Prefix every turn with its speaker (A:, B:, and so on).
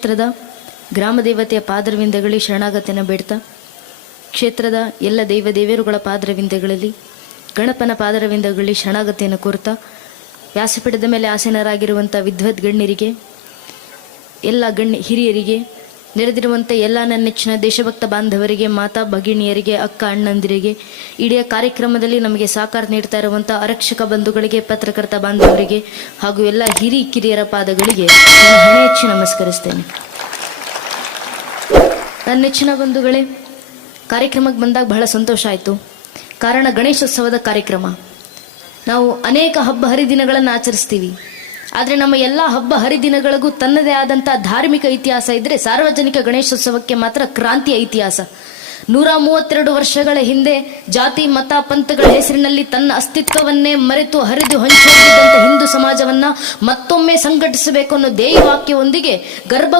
A: ಕ್ಷೇತ್ರದ ಗ್ರಾಮ ದೇವತೆಯ ಪಾದರವಿಂದಗಳಿ ಶರಣಾಗತಿಯನ್ನು ಬೇಡ್ತಾ, ಕ್ಷೇತ್ರದ ಎಲ್ಲ ದೈವ ದೇವರುಗಳ ಪಾದರವಿಂದಗಳಲ್ಲಿ, ಗಣಪನ ಪಾದರವಿಂದಗಳಲ್ಲಿ ಶರಣಾಗತಿಯನ್ನು ಕೋರ್ತಾ, ವ್ಯಾಸಪೀಠದ ಮೇಲೆ ಆಸೀನರಾಗಿರುವಂಥ ವಿದ್ವತ್ ಗಣ್ಯರಿಗೆ, ಎಲ್ಲ ಗಣ್ಯ ಹಿರಿಯರಿಗೆ ನೆರೆದಿರುವಂಥ ಎಲ್ಲ ನನ್ನ ನೆಚ್ಚಿನ ದೇಶಭಕ್ತ ಬಾಂಧವರಿಗೆ, ಮಾತಾ ಭಗಿಣಿಯರಿಗೆ ಅಕ್ಕ ಅಣ್ಣಂದಿರಿಗೆ, ಇಡೀ ಕಾರ್ಯಕ್ರಮದಲ್ಲಿ ನಮಗೆ ಸಹಕಾರ ನೀಡ್ತಾ ಇರುವಂಥ ಆರಕ್ಷಕ ಬಂಧುಗಳಿಗೆ, ಪತ್ರಕರ್ತ ಬಾಂಧವರಿಗೆ ಹಾಗೂ ಎಲ್ಲ ಹಿರಿ ಕಿರಿಯರ ಪಾದಗಳಿಗೆ ನಾನು ಹೆಚ್ಚಿ ನಮಸ್ಕರಿಸ್ತೇನೆ. ನನ್ನ ನೆಚ್ಚಿನ ಬಂಧುಗಳೇ, ಕಾರ್ಯಕ್ರಮಕ್ಕೆ ಬಂದಾಗ ಬಹಳ ಸಂತೋಷ ಆಯಿತು. ಕಾರಣ ಗಣೇಶೋತ್ಸವದ ಕಾರ್ಯಕ್ರಮ. ನಾವು ಅನೇಕ ಹಬ್ಬ ಹರಿದಿನಗಳನ್ನು ಆಚರಿಸ್ತೀವಿ. ಆದರೆ ನಮ್ಮ ಎಲ್ಲ ಹಬ್ಬ ಹರಿದಿನಗಳಿಗೂ ತನ್ನದೇ ಆದಂಥ ಧಾರ್ಮಿಕ ಇತಿಹಾಸ ಇದ್ದರೆ ಸಾರ್ವಜನಿಕ ಗಣೇಶೋತ್ಸವಕ್ಕೆ ಮಾತ್ರ ಕ್ರಾಂತಿಯ ಇತಿಹಾಸ. ನೂರ ಮೂವತ್ತೆರಡು ವರ್ಷಗಳ ಹಿಂದೆ ಜಾತಿ, ಮತ, ಪಂಥಗಳ ಹೆಸರಿನಲ್ಲಿ ತನ್ನ ಅಸ್ತಿತ್ವವನ್ನೇ ಮರೆತು ಹರಿದು ಹಂಚೋಗಿದ್ದಂಥ ಹಿಂದೂ ಸಮಾಜವನ್ನ ಮತ್ತೊಮ್ಮೆ ಸಂಘಟಿಸಬೇಕು ಅನ್ನೋ ಧ್ಯೇಯ ವಾಕ್ಯವೊಂದಿಗೆ ಗರ್ಭ